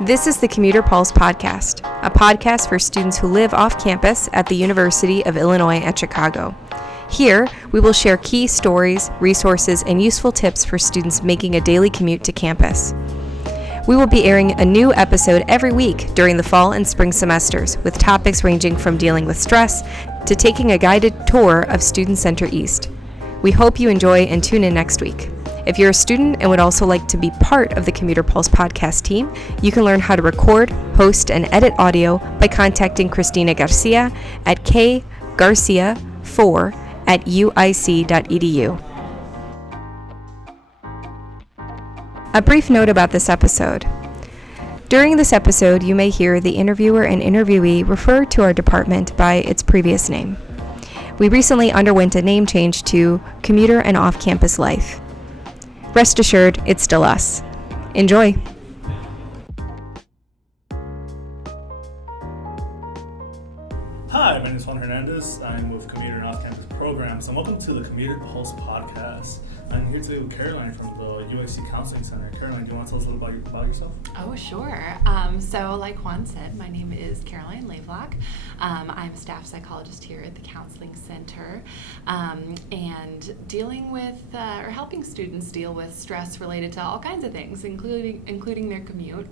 This is the Commuter Pulse podcast, a podcast for students who live off campus at the University of Illinois at Chicago. Here, we will share key stories, resources, and useful tips for students making a daily commute to campus. We will be airing a new episode every week during the fall and spring semesters, with topics ranging from dealing with stress to taking a guided tour of Student Center East. We hope you enjoy and tune in next week. If you're a student and would also like to be part of the Commuter Pulse podcast team, you can learn how to record, host, and edit audio by contacting Christina Garcia at kgarcia4@uic.edu. A brief note about this episode. During this episode, you may hear the interviewer and interviewee refer to our department by its previous name. We recently underwent a name change to Commuter and Off-Campus Life. Rest assured, it's still us. Enjoy. Hi, my name is Juan Hernandez. I'm with Commuter and Off-Campus Programs, and welcome to the Commuter Pulse podcast. I'm here today with Caroline from the UIC Counseling Center. Caroline, do you want to tell us a little about yourself? Oh, sure. So like Juan said, my name is Caroline Layvlock. I'm a staff psychologist here at the Counseling Center, and dealing with or helping students deal with stress related to all kinds of things, including their commute,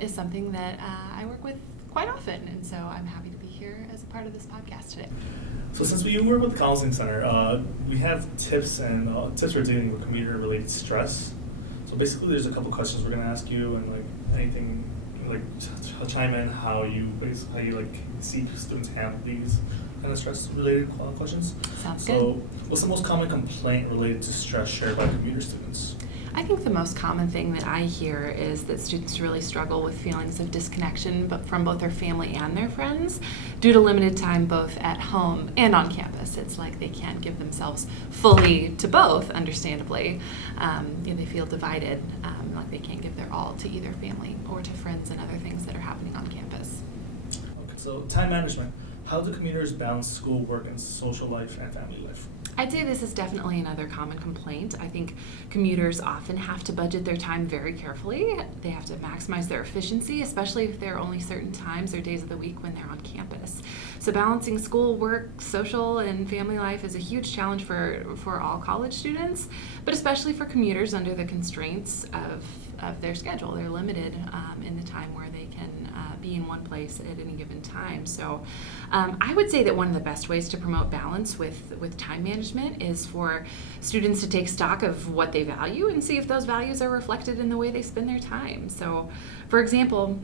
is something that I work with quite often, and so I'm happy to be here as a part of this podcast today. So since we work with the Counseling Center, we have tips for dealing with commuter-related stress. So basically, there's a couple questions we're going to ask you, and anything chime in how you see students handle these kind of stress-related questions. Sounds good. So what's the most common complaint related to stress shared by commuter students? I think the most common thing that I hear is that students really struggle with feelings of disconnection from both their family and their friends due to limited time both at home and on campus. It's like they can't give themselves fully to both, understandably. They feel divided, like they can't give their all to either family or to friends and other things that are happening on campus. Okay, so time management. How do commuters balance school, work, and social life and family life? I'd say this is definitely another common complaint. I think commuters often have to budget their time very carefully. They have to maximize their efficiency, especially if there are only certain times or days of the week when they're on campus. So balancing school, work, social, and family life is a huge challenge for all college students, but especially for commuters under the constraints of their schedule. They're limited in the time where they can be in one place at any given time. So I would say that one of the best ways to promote balance with time management is for students to take stock of what they value and see if those values are reflected in the way they spend their time. So, for example,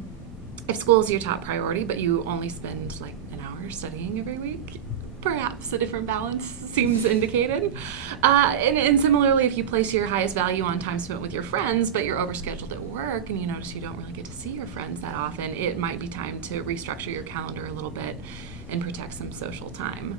if school is your top priority, but you only spend an hour studying every week, perhaps a different balance seems indicated. And similarly, if you place your highest value on time spent with your friends, but you're overscheduled at work and you notice you don't really get to see your friends that often, it might be time to restructure your calendar a little bit and protect some social time.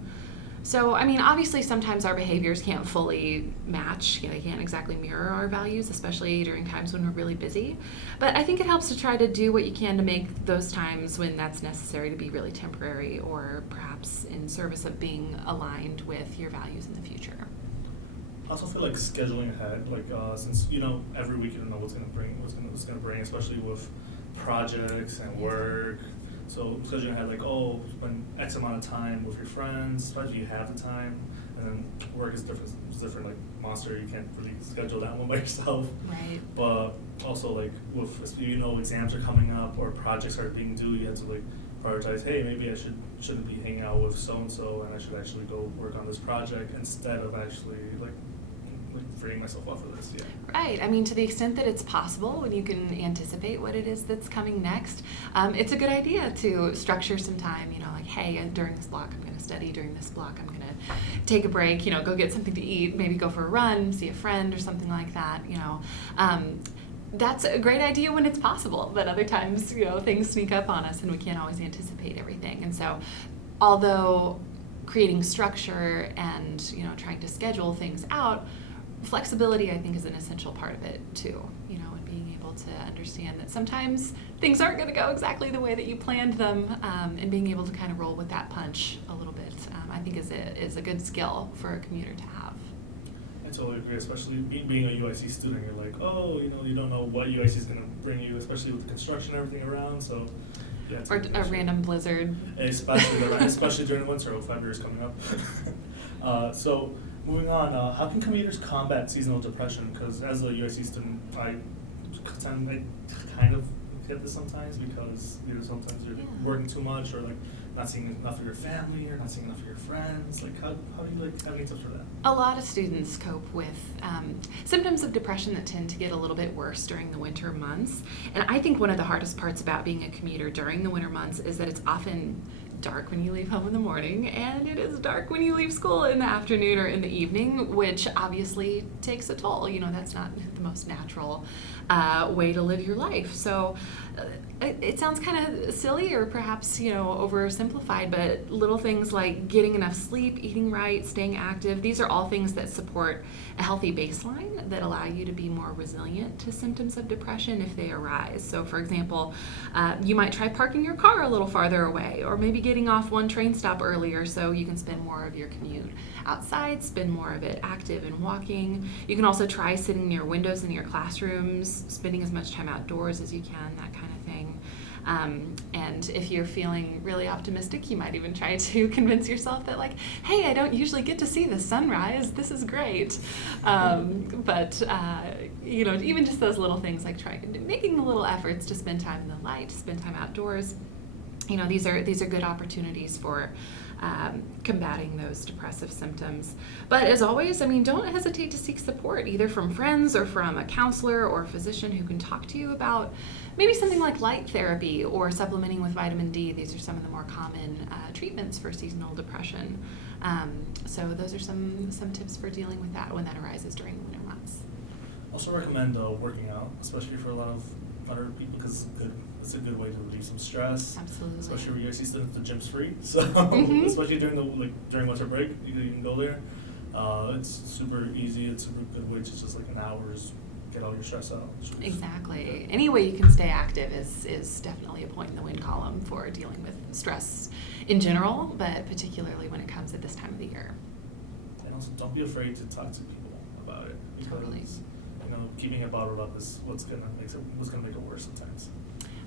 So, obviously sometimes our behaviors can't fully match. They can't exactly mirror our values, especially during times when we're really busy. But I think it helps to try to do what you can to make those times when that's necessary to be really temporary, or perhaps in service of being aligned with your values in the future. I also feel like scheduling ahead, since every week you don't know what's going to bring, especially with projects and work. So scheduling ahead, when X amount of time with your friends, especially you have the time, and then work is different. It's different, monster. You can't really schedule that one by yourself. Right. But also with exams are coming up or projects are being due, you have to prioritize. Hey, maybe I shouldn't be hanging out with so and so, and I should actually go work on this project instead of actually freeing myself up for this. Yeah. Right. To the extent that it's possible, when you can anticipate what it is that's coming next, it's a good idea to structure some time. Hey, during this block I'm going to study. During this block I'm going to take a break. Go get something to eat. Maybe go for a run, see a friend, or something like that. That's a great idea when it's possible. But other times, things sneak up on us and we can't always anticipate everything. And so, although creating structure and trying to schedule things out, flexibility, I think, is an essential part of it too, and being able to understand that sometimes things aren't going to go exactly the way that you planned them, and being able to kind of roll with that punch a little bit, I think is a good skill for a commuter to have. totally agree, especially being a UIC student. You're like, oh, you don't know what UIC is going to bring you, especially with the construction and everything around. So, yeah, Or a random blizzard. Especially during the winter. February is coming up. So, moving on, how can commuters combat seasonal depression? Because as a UIC student, I kind of get this sometimes because sometimes you're working too much or like not seeing enough of your family or not seeing enough of your friends. Like how do you have any tips for that? A lot of students cope with symptoms of depression that tend to get a little bit worse during the winter months. And I think one of the hardest parts about being a commuter during the winter months is that it's often dark when you leave home in the morning, and it is dark when you leave school in the afternoon or in the evening, which obviously takes a toll. That's not the most natural way to live your life. So it sounds kind of silly or perhaps, oversimplified, but little things like getting enough sleep, eating right, staying active, these are all things that support a healthy baseline that allow you to be more resilient to symptoms of depression if they arise. So for example, you might try parking your car a little farther away, or maybe getting off one train stop earlier so you can spend more of your commute outside, spend more of it active and walking. You can also try sitting near windows in your classrooms, spending as much time outdoors as you can, that kind of thing. And if you're feeling really optimistic, you might even try to convince yourself that hey, I don't usually get to see the sunrise. This is great. But even just those little things like making the little efforts to spend time in the light, to spend time outdoors. These are good opportunities for combating those depressive symptoms. But as always, don't hesitate to seek support, either from friends or from a counselor or a physician who can talk to you about maybe something like light therapy or supplementing with vitamin D. These are some of the more common treatments for seasonal depression. So those are some tips for dealing with that when that arises during the winter months. Also recommend working out, especially for a lot of other people, because it's a good way to relieve some stress. Absolutely. Especially when you're students, the gym's free, so especially during winter break, you can go there. It's super easy. It's a good way to just an hour just get all your stress out. Exactly. Any way you can stay active is definitely a point in the win column for dealing with stress in general, but particularly when it comes at this time of the year. And also, don't be afraid to talk to people about it, because Totally. Keeping it bottled up is what's gonna make it worse sometimes.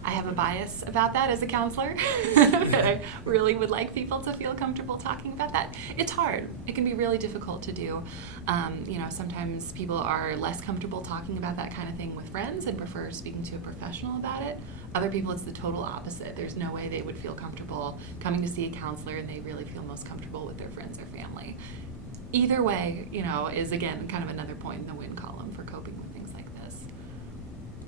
I have a bias about that as a counselor, but I really would like people to feel comfortable talking about that. It's hard. It can be really difficult to do. Sometimes people are less comfortable talking about that kind of thing with friends and prefer speaking to a professional about it. Other people, it's the total opposite. There's no way they would feel comfortable coming to see a counselor, and they really feel most comfortable with their friends or family. Either way, is again kind of another point in the win column for coping with things like this.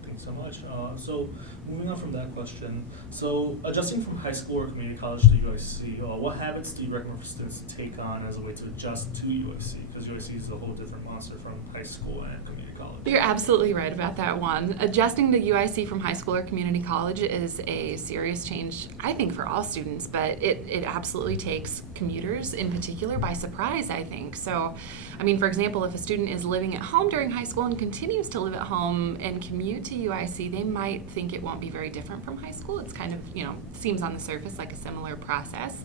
Thanks so much. So moving on from that question, so adjusting from high school or community college to UIC, what habits do you recommend for students to take on as a way to adjust to UIC? Because UIC is a whole different monster from high school and community college. You're absolutely right about that one. Adjusting to UIC from high school or community college is a serious change, I think, for all students, but it absolutely takes commuters in particular by surprise, I think. So, for example, if a student is living at home during high school and continues to live at home and commute to UIC, they might think it won't be very different from high school. It's kind of, seems on the surface like a similar process.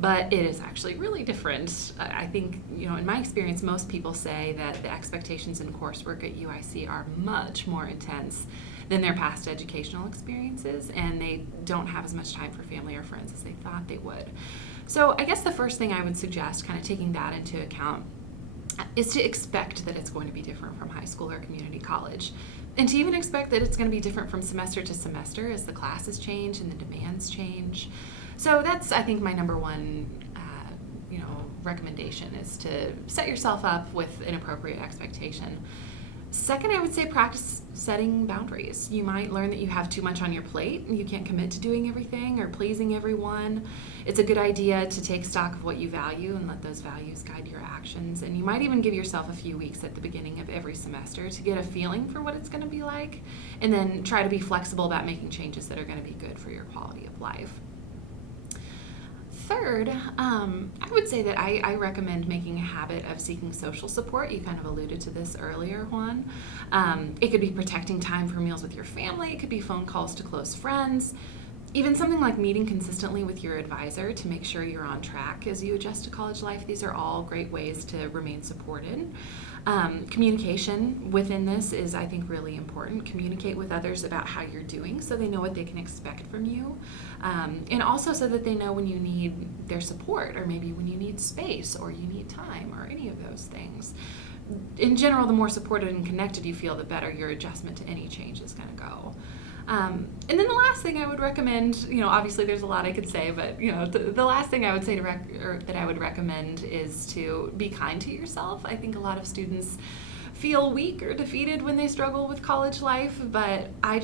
But it is actually really different. I think, in my experience, most people say that the expectations in coursework at UIC are much more intense than their past educational experiences, and they don't have as much time for family or friends as they thought they would. So I guess the first thing I would suggest, kind of taking that into account, is to expect that it's going to be different from high school or community college. And to even expect that it's going to be different from semester to semester as the classes change and the demands change. So that's, I think, my number one, recommendation is to set yourself up with an appropriate expectation. Second, I would say practice setting boundaries. You might learn that you have too much on your plate and you can't commit to doing everything or pleasing everyone. It's a good idea to take stock of what you value and let those values guide your actions. And you might even give yourself a few weeks at the beginning of every semester to get a feeling for what it's going to be like, and then try to be flexible about making changes that are going to be good for your quality of life. Third, I would say that I recommend making a habit of seeking social support. You kind of alluded to this earlier, Juan. It could be protecting time for meals with your family. It could be phone calls to close friends. Even something like meeting consistently with your advisor to make sure you're on track as you adjust to college life. These are all great ways to remain supported. Communication within this is, I think, really important. Communicate with others about how you're doing so they know what they can expect from you. And also so that they know when you need their support, or maybe when you need space or you need time, or any of those things. In general, the more supported and connected you feel, the better your adjustment to any change is going to go. And then the last thing I would recommend, obviously there's a lot I could say, but the last thing I would say that I would recommend is to be kind to yourself. I think a lot of students feel weak or defeated when they struggle with college life, but I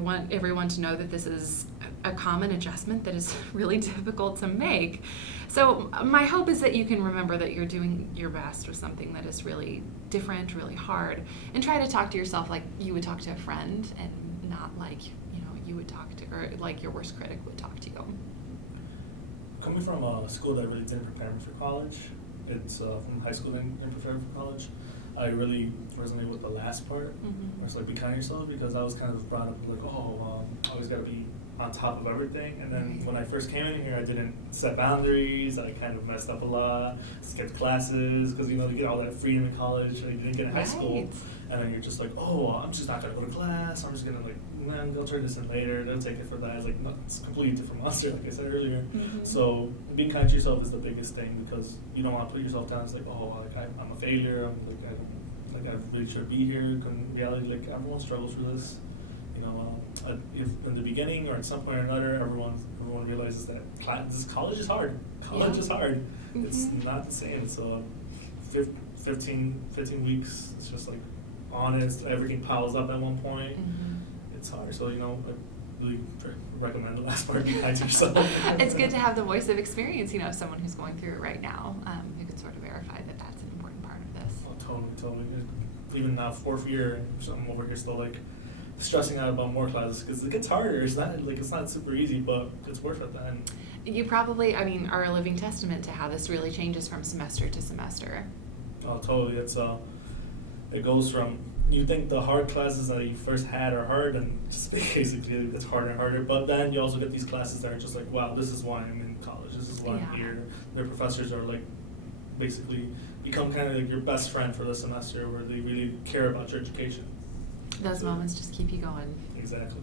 want everyone to know that this is a common adjustment that is really difficult to make. So my hope is that you can remember that you're doing your best with something that is really different, really hard, and try to talk to yourself like you would talk to a friend, and not like you would talk to, or like your worst critic would talk to you. Coming from a school that really didn't prepare me for college, it's from high school that didn't prepare me for college, I really resonate with the last part, where it's like be kind to yourself, because I was kind of brought up like, I always got to be on top of everything. And then when I first came in here, I didn't set boundaries. I kind of messed up a lot, skipped classes, because you get all that freedom in college that you didn't get in high school. And then you're just like, I'm just not gonna go to class. I'm just gonna they'll turn this in later. They'll take it for that. It's like, no, it's a completely different monster, like I said earlier. So being kind to yourself is the biggest thing, because you don't want to put yourself down. It's like, I'm a failure. I really should be here. In reality, everyone struggles with this. If in the beginning or at some point or another, everyone realizes that college is hard. College is hard. It's not the same. It's 15 weeks. It's just honest. Everything piles up at one point. It's hard. So I really recommend the last part. Be kind to yourself. It's good to have the voice of experience. Someone who's going through it right now, who can sort of verify that that's an important part of this. Oh, totally. Even now, 4th year, I'm over here still stressing out about more classes, because it gets harder. It's not super easy, but it's worth it then. You probably, are a living testament to how this really changes from semester to semester. Oh, totally. It goes from, you think the hard classes that you first had are hard, and just basically it gets harder and harder. But then you also get these classes that are just like, wow, this is why I'm in college. This is why I'm here. Their professors are basically become kind of your best friend for the semester, where they really care about your education. Those moments just keep you going. Exactly.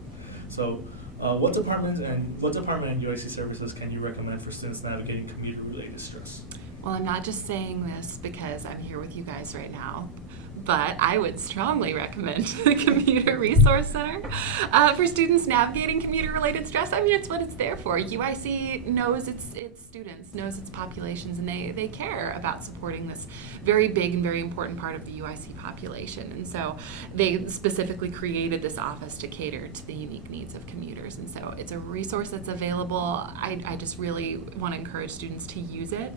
So, what department and UIC services can you recommend for students navigating commuter-related stress? Well, I'm not just saying this because I'm here with you guys right now, but I would strongly recommend the Commuter Resource Center for students navigating commuter-related stress. It's what it's there for. UIC knows its students, knows its populations, and they care about supporting this very big and very important part of the UIC population. And so they specifically created this office to cater to the unique needs of commuters. And so it's a resource that's available. I just really want to encourage students to use it.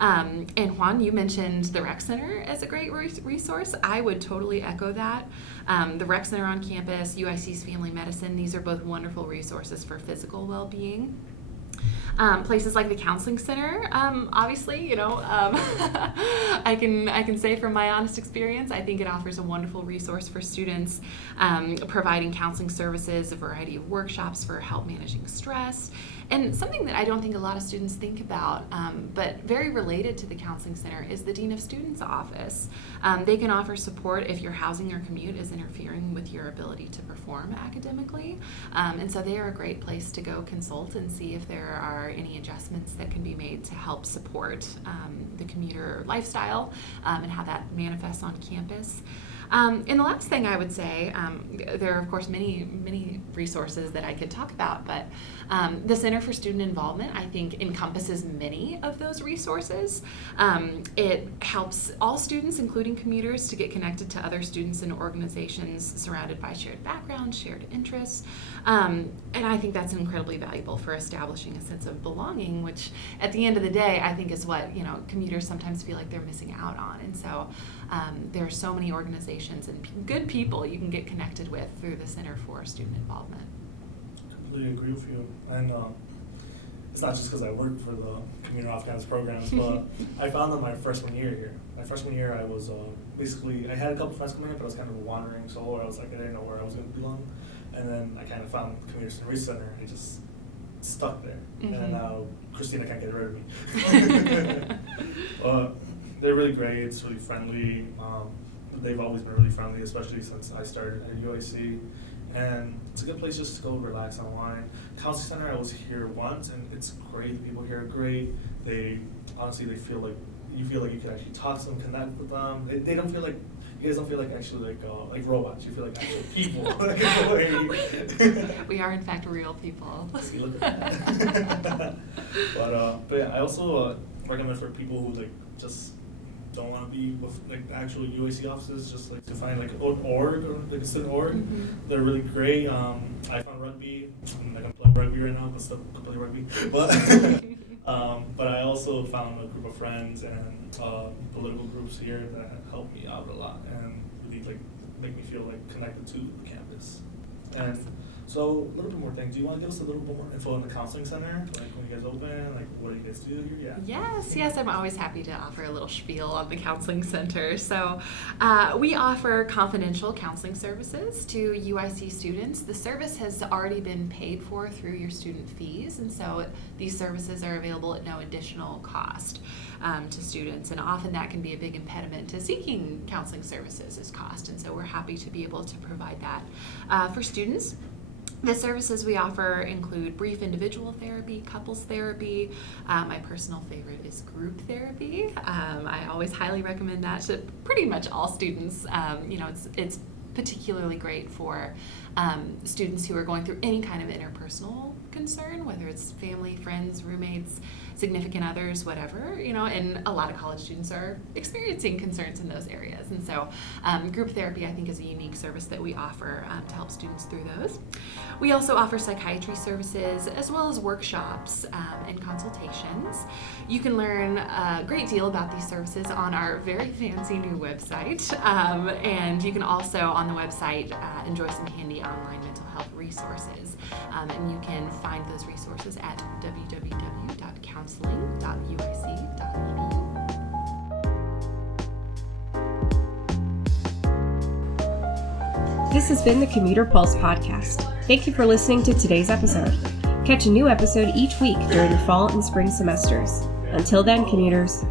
And Juan, you mentioned the Rec Center as a great resource. I would totally echo that. The Rec Center on campus, UIC's Family Medicine, these are both wonderful resources for physical well-being. Places like the Counseling Center, obviously, I can say from my honest experience, I think it offers a wonderful resource for students, providing counseling services, a variety of workshops for help managing stress. And something that I don't think a lot of students think about, but very related to the Counseling Center, is the Dean of Students office. They can offer support if your housing or commute is interfering with your ability to perform academically. And so they are a great place to go consult and see if there are any adjustments that can be made to help support the commuter lifestyle and how that manifests on campus. And the last thing I would say, there are of course many resources that I could talk about, but the Center for Student Involvement, I think, encompasses many of those resources. It helps all students, including commuters, to get connected to other students and organizations surrounded by shared backgrounds, shared interests. And I think that's incredibly valuable for establishing a sense of belonging, which at the end of the day, I think is what commuters sometimes feel like they're missing out on. And so there are so many organizations and good people you can get connected with through the Center for Student Involvement. Completely agree with you. And it's not just because I worked for the commuter off-campus programs, but I found them my freshman year here. My freshman year, I was basically, I had a couple friends coming in, but I was kind of wandering solo. I was I didn't know where I was going to belong. And then I kind of found Commuter Resource Center. stuck there, Mm-hmm. and now Christina can't get rid of me. They're really great. It's really friendly. They've always been really friendly, especially since I started at UIC. And it's a good place just to go relax, unwind. Counseling Center, I was here once, and it's great. The people here are great. They honestly, they feel like you can actually talk to them, connect with them. They don't feel like, you guys don't feel like actually like robots. You feel like actual people. We are in fact real people. See, look at that. But yeah, I also recommend for people who like just don't want to be with like the actual UAC offices, just like to find like an org or like a student org. Mm-hmm. They're really great. I found rugby. I'm not gonna play rugby right now, but still can play rugby. But I also found a group of friends and political groups here that helped me out a lot and really like make me feel like connected to the campus. And so a little bit more things. Do you want to give us a little bit more info on the Counseling Center? Like when you guys open, like what do you guys do here? Yeah. Yes, I'm always happy to offer a little spiel on the Counseling Center. So we offer confidential counseling services to UIC students. The service has already been paid for through your student fees, and so these services are available at no additional cost to students, and often that can be a big impediment to seeking counseling services is cost, and so we're happy to be able to provide that for students. The services we offer include brief individual therapy, couples therapy. My personal favorite is group therapy. I always highly recommend that to pretty much all students. It's particularly great for students who are going through any kind of interpersonal concern, whether it's family, friends, roommates, significant others, whatever, and a lot of college students are experiencing concerns in those areas. And so group therapy, I think, is a unique service that we offer to help students through those. We also offer psychiatry services as well as workshops and consultations. You can learn a great deal about these services on our very fancy new website. And you can also on the website enjoy some handy online mental health resources. And you can find those resources at www.counseling.uic.edu. This has been the Commuter Pulse podcast. Thank you for listening to today's episode. Catch a new episode each week during the fall and spring semesters. Until then, commuters.